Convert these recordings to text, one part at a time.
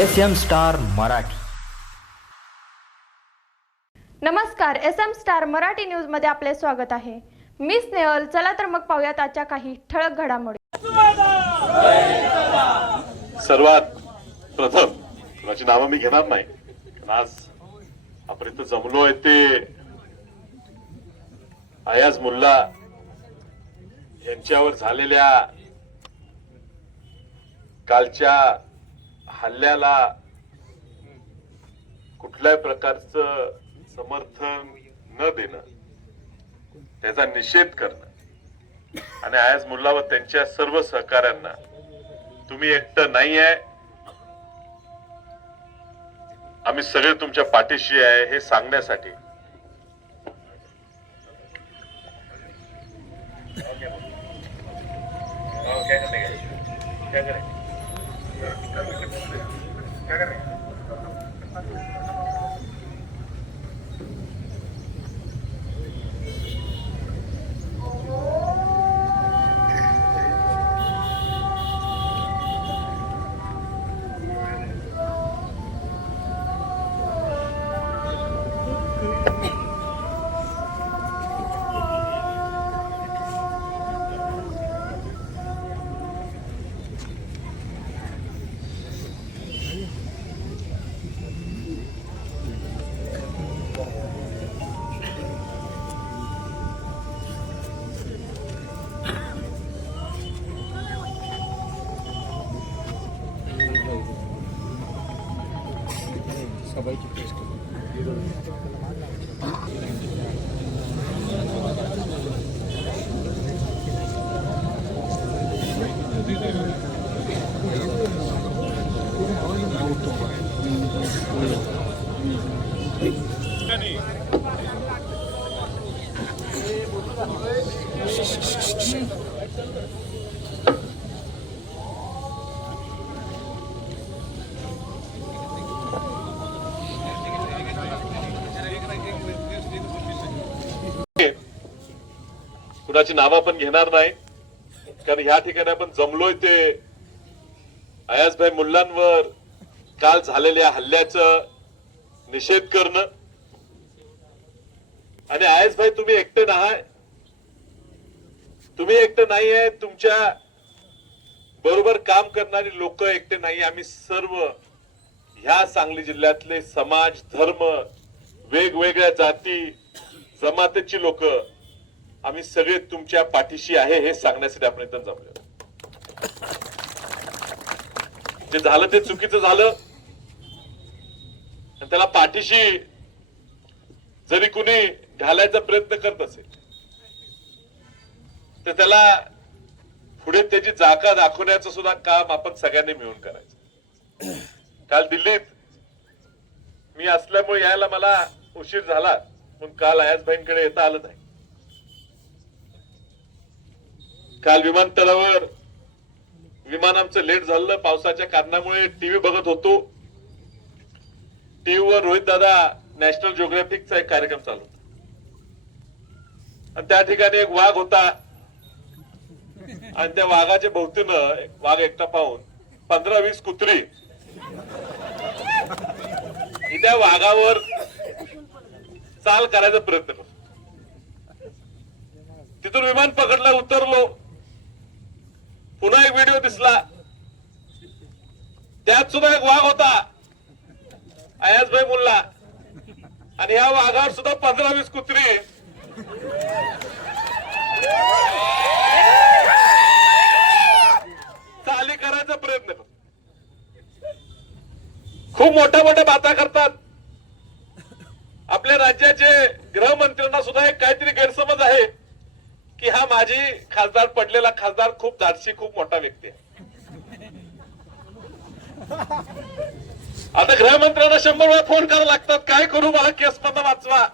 S M star Marathi. नमस्कार S M star Marathi न्यूजमध्ये आपले स्वागत आहे. मी स्नेहल चला तर मग पाहूयात आजच्या काही ठळक घडामोडी. सर्वात प्रथम कुणाची नावं मी घेणार नाही पण आज आपण इथं जमलोय ते अयाज मुल्ला यांच्यावर झालेल्या कालच्या हल्ल्याला कुठल्याही प्रकारचं समर्थन न देणं त्याचा निषेध करणं. आणि आज मुल्ला व त्यांच्या सर्व सहकाऱ्यांना तुम्ही एकटं नाही आहे आम्ही सगळे तुमच्या पाठीशी आहे हे सांगण्यासाठी. que haga कुणाची नावं आपण घेणार नाही. कारण ह्या ठिकाणी आपण जमलोय ते अयाजभाई मुल्लांवर काल झालेल्या हल्ल्याचं निषेध करणं. आणि अयाजभाई तुम्ही एकटे नाही तुम्ही एकटे नाही आहे तुमच्या बरोबर काम करणारी लोक एकटे नाही आम्ही सर्व ह्या सांगली जिल्ह्यातले समाज धर्म वेगवेगळ्या जाती जमातीची लोक आम्ही सगळे तुमच्या पाठीशी आहे हे सांगण्यासाठी आपण इथं जमलो जे झालं ते चुकीचं झालं. त्याला पाठीशी जरी कुणी घालायचा प्रयत्न करत असेल तर त्याला पुढे त्याची जागा दाखवण्याचं सुद्धा काम आपण सगळ्यांनी मिळून करायचं. काल दिल्लीत मी असल्यामुळे यायला मला उशीर झाला पण काल अयाजभाईंकडे येता आलं नाही. काल विमानतळावर विमान आमचं लेट झालं पावसाच्या कारणामुळे टीव्ही बघत होतो. टीव्हीवर रोहित दादा नॅशनल जिओग्राफिकचा एक कार्यक्रम चालू होता. आणि त्या ठिकाणी एक वाघ होता. आणि त्या वाघाच्या भोवतीनं वाघ एकटा पाहून पंधरा वीस कुत्री. त्या वाघावर चाल करायचा प्रयत्न करतो. तिथून विमान पकडला उतरलो. पुन्हा एक व्हिडिओ दिसला. त्यात सुद्धा एक वाघ होता. अयाजभाई मुल्ला. आणि या वाघावर सुद्धा पंधरा वीस कुत्री चाली करायचा प्रयत्न करतो खूप मोठ्या मोठ्या बाता करतात. आपल्या राज्याचे गृहमंत्र्यांना सुद्धा एक काहीतरी गैरसमज आहे की हा माझी खासदार पडलेला खासदार खूप धाडसी खूप मोठा व्यक्ती आहे. आता गृहमंत्र्यांना शंभर वेळा फोन करायला लागतात. काय करू मला केस मधनं वाचवा.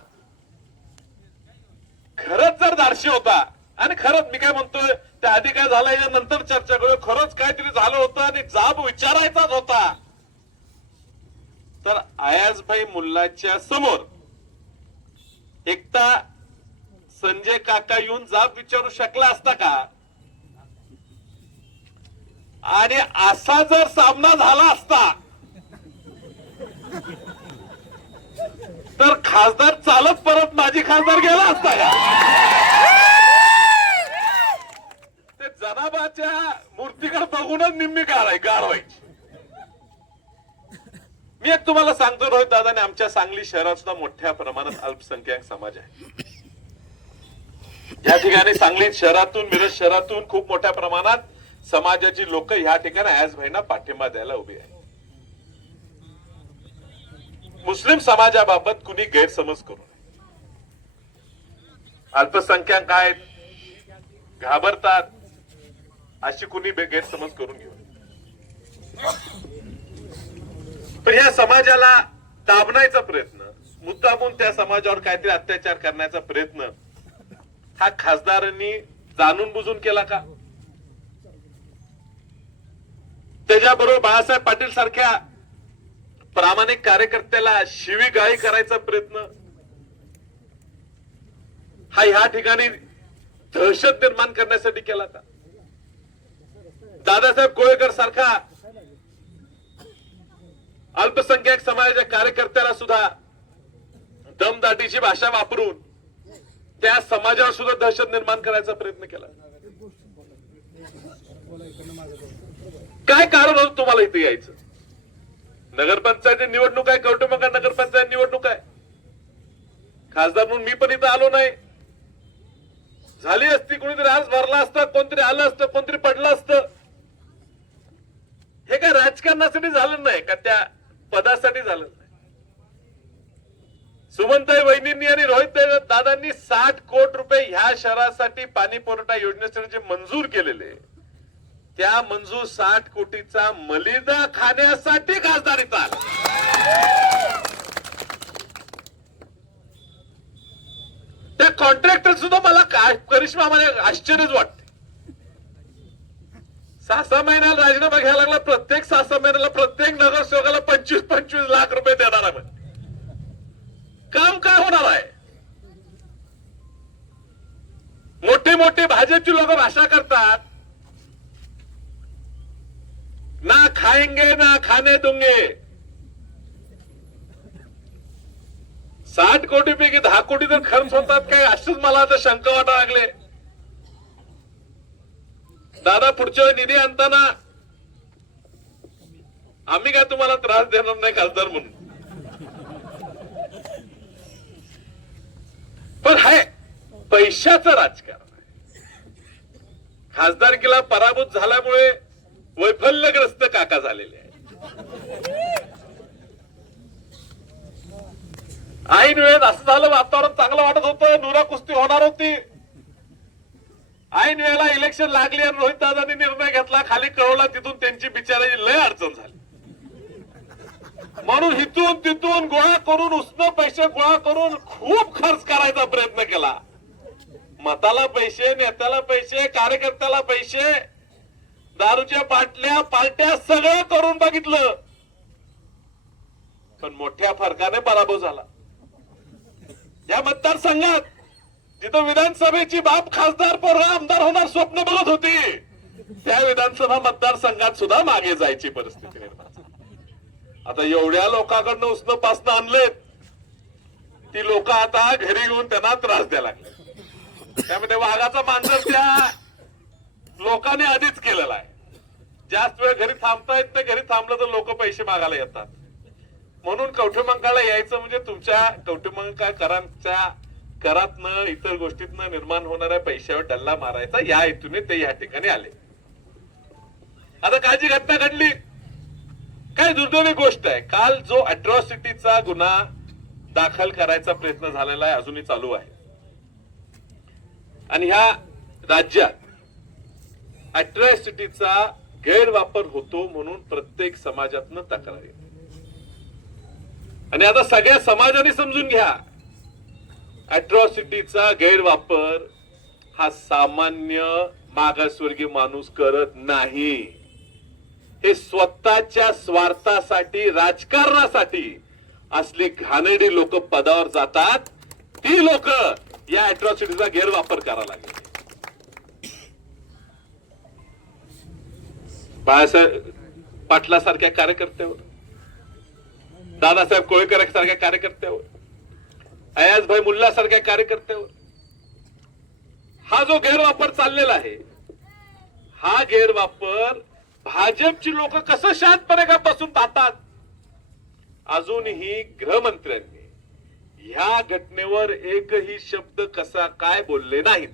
खरंच जर धाडशी होता आणि खरंच मी काय म्हणतोय त्या आधी काय झालं या नंतर चर्चा करू खरंच काहीतरी झालं होतं आणि जाब विचारायचाच होता. तर आयाजभाई मुल्लाच्या समोर एकता संजय काका येऊन जाब विचारू शकला असता का? आणि असा जर सामना झाला असता तर खासदार चालत परत माझी खासदार गेला असता का? ते जनाबाच्या मूर्तीकडे बघूनच निम्मी गार गारवायची. मी एक तुम्हाला सांगतो रोहित दादाने आमच्या सांगली शहरात सुद्धा मोठ्या प्रमाणात अल्पसंख्याक समाज आहे. या ठिकाणी सांगली शहरातून मिरज शहरातून खूप मोठ्या प्रमाणात समाजाची लोक ह्या ठिकाणी आज भाईंना पाठिंबा द्यायला उभी आहे मुस्लिम समाजाबाबत कुणी गैरसमज करू नये. अल्पसंख्याक आहेत घाबरतात अशी कुणी बे- गैरसमज करून घेऊ पण या समाजाला दाबण्याचा प्रयत्न मुद्दामून त्या समाजावर काहीतरी अत्याचार करण्याचा प्रयत्न हा खासदारांनी जाणून बुजून केला का? त्याच्याबरोबर बाळासाहेब पाटील सारख्या प्रामाणिक कार्यकर्त्याला शिवी गाळी करायचा प्रयत्न. हा ह्या ठिकाणी दहशत निर्माण करण्यासाठी केला का दादासाहेब कोळेकर सारखा अल्पसंख्याक समाजाच्या कार्यकर्त्याला सुद्धा दमदाटीची भाषा वापरून त्या समाजावर सुद्धा दहशत निर्माण करायचा प्रयत्न केला. काय कारण होतं तुम्हाला इथे यायचं? नगरपंचायत निवडणूक आहे कौटुंबिक नगरपंचायत निवडणूक आहे. खासदार म्हणून मी पण इथं आलो नाही. झाली असती कोणीतरी आज भरला असता कोणतरी आलं असतं कोणतरी पडलं असतं. हे काय राजकारणासाठी झालं नाही का त्या पदासाठी झालं नाही? सुमनताई वहिनींनी आणि रोहित दादांनी साठ कोटी रुपये ह्या शहरासाठी पाणी पुरवठा योजनेसाठी जे मंजूर केलेले त्या मंजूर साठ कोटीचा मलिदा खाण्यासाठी खासदारीत आला त्या कॉन्ट्रॅक्टर सुद्धा मला करिश्मा मला आश्चर्यच वाटते. सहा सहा महिन्याला राजीनामा घ्यायला लागला प्रत्येक सहा सहा महिन्याला प्रत्येक नगरसेवकाला पंचवीस पंचवीस लाख रुपये देणार आहे काम काय होणार आहे? मोठी मोठी भाजपची लोक भाषा करतात. आएंगे ना खाने दूंगे। साठ कोटी पैकी दहा कोटी तर खर्च होतात काय? अशीच मला आता शंका वाटा लागले. दादा पुढच्या वेळी निधी आणताना आम्ही काय तुम्हाला त्रास देणार नाही खासदार म्हणून. पण हाय पैशाचं राजकारण आहे. खासदारकीला पराभूत झाल्यामुळे वैफल्यग्रस्त काका झालेले आहे ऐन वेळेत असं झालं वातावरण चांगलं वाटत होतं नुरा कुस्ती होणार होती. ऐन वेळेला इलेक्शन लागली आणि रोहित दादांनी निर्णय घेतला खाली कळवला तिथून त्यांची बिचाराची लय अडचण झाली. म्हणून इथून तिथून गोळा करून उष्ण पैसे गोळा करून खूप खर्च करायचा प्रयत्न केला. मताला पैसे नेत्याला पैसे कार्यकर्त्याला पैसे दारूच्या बाटल्या पार्ट्या सगळं करून बघितलं. पण मोठ्या फरकाने पराभव झाला. या मतदारसंघात जिथं विधानसभेची बाप खासदार पोरगा आमदार होणार स्वप्न बघत होती त्या विधानसभा मतदारसंघात सुद्धा मागे जायची परिस्थिती निर्माण आता एवढ्या लोकांकडनं उसनं पासनं आणलेत ती लोक आता घरी येऊन त्यांना त्रास द्यायला लागले त्यामध्ये वाघाचा मांजर त्या लोकांनी आधीच केलेला आहे. जास्त वेळ घरी थांबता येत नाही. घरी थांबलं तर लोक पैसे मागायला येतात. म्हणून कौटुंबकाला यायचं म्हणजे तुमच्या कवठेमंकाकरांच्या करातनं इतर गोष्टीतनं निर्माण होणाऱ्या पैशावर डल्ला मारायचा. या हेतूने ते या ठिकाणी आले. आता काय जी घटना घडली. काय दुर्दैवी गोष्ट आहे. काल जो अट्रॉसिटीचा गुन्हा दाखल करायचा प्रयत्न झालेला आहे अजूनही चालू आहे. आणि ह्या राज्यात अट्रॉसिटीचा गैरवापर होतो म्हणून प्रत्येक समाजातनं तक्रार येते. आणि आता सगळ्या समाजाने समजून घ्या अट्रॉसिटीचा गैरवापर हा सामान्य मागासवर्गीय माणूस करत नाही. हे स्वतःच्या स्वार्थासाठी राजकारणासाठी असली घाणेडी लोक पदावर जातात ती लोक या अट्रॉसिटीचा गैरवापर करायला लागले. बाळासाहेब पाटलासारख्या कार्यकर्त्यावर दादासाहेब कोळेकर सारख्या कार्यकर्त्यावर अयाजभाई मुल्ला सारख्या कार्यकर्त्यावर. हा जो गैरवापर चाललेला आहे हा गैरवापर भाजपची लोक कसं शांतपणे का बसून पाहतात? अजूनही गृहमंत्र्यांनी ह्या घटनेवर एकही शब्द कसा काय बोलले नाहीत.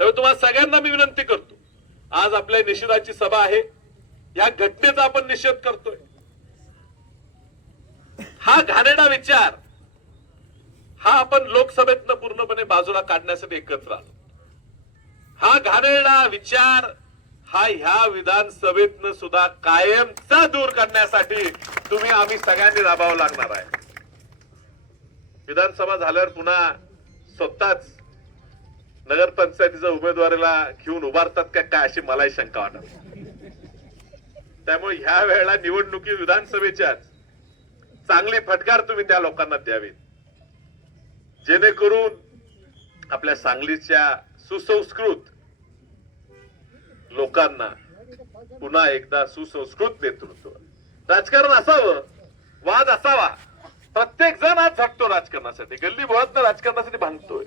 त्यामुळे तुम्हाला सगळ्यांना मी विनंती करतो आज आपल्या निषेधाची सभा आहे. या घटनेचा आपण निषेध करतोय. हा घाणेडा विचार हा आपण लोकसभेतनं पूर्णपणे बाजूला काढण्यासाठी एकत्र आलो. हा घाणेरडा विचार हा ह्या विधानसभेतनं सुद्धा कायमचा दूर करण्यासाठी तुम्ही आम्ही सगळ्यांनी राबावं लागणार आहे. विधानसभा झाल्यावर पुन्हा स्वतःच नगरपंचायतीच्या उमेदवारीला घेऊन उभारतात का काय अशी मलाही शंका वाटत त्यामुळे ह्या वेळेला निवडणुकी विधानसभेच्या चांगली फटकार तुम्ही त्या लोकांना द्यावीत. जेणेकरून आपल्या सांगलीच्या सुसंस्कृत लोकांना पुन्हा एकदा सुसंस्कृत नेतृत्व. राजकारण असावं वाद असावा. प्रत्येक जण आज झटतो राजकारणासाठी. गल्ली बोळात राजकारणासाठी भांडतोय.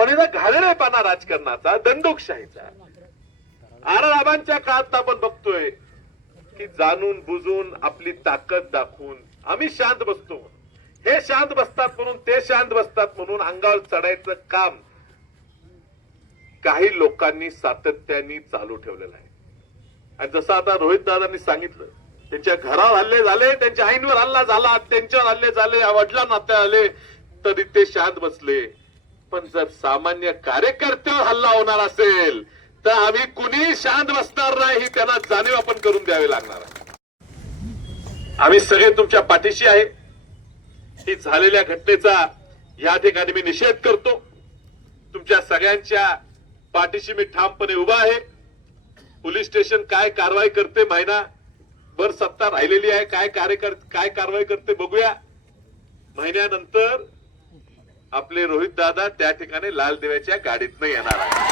पण याचा घालरेपणा राजकारणाचा दंडोकशाहीचा आरबांच्या काळात आपण बघतोय की जाणून बुजून आपली ताकद दाखवून आम्ही शांत बसतो. हे शांत बसतात म्हणून ते शांत बसतात म्हणून अंगावर चढायचं काम काही लोकांनी सातत्याने चालू ठेवलेलं आहे. आणि जसं आता रोहित दादांनी सांगितलं त्यांच्या घरावर हल्ले झाले त्यांच्या आईंवर हल्ला झाला त्यांच्यावर हल्ले झाले वडिला नाते आले तरी ते शांत बसले. पण जर सामान्य कार्यकर्त्यावर हल्ला होणार असेल तर आम्ही कुणीही शांत बसणार नाही ही त्यांना जाणीव आपण करून द्यावी लागणार आहे. आम्ही सगळे तुमच्या पाठीशी आहे. ही झालेल्या घटनेचा या ठिकाणी मी निषेध करतो. तुमच्या सगळ्यांच्या पाठीशी मी ठामपणे उभा आहे. पोलीस स्टेशन काय कारवाई करते महिना? भर सत्ता राहिलेली आहे. काय कार्यकर काय कारवाई करते बघूया. महिन्यानंतर आपले रोहित दादा त्या ठिकाणी लाल देवाच्या गाडीतनं येणार आहे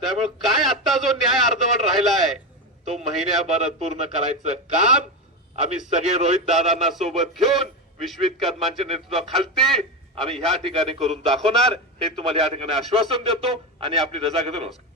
त्यामुळे काय आता जो न्याय अर्धवट राहिलाय तो महिन्याभरात पूर्ण करायचं काम आम्ही सगळे रोहित दादांना सोबत घेऊन विश्वित कदमांच्या नेतृत्वाखालती आम्ही ह्या ठिकाणी करून दाखवणार. हे तुम्हाला या ठिकाणी आश्वासन देतो आणि आपली रजा घेतो नमस्कार.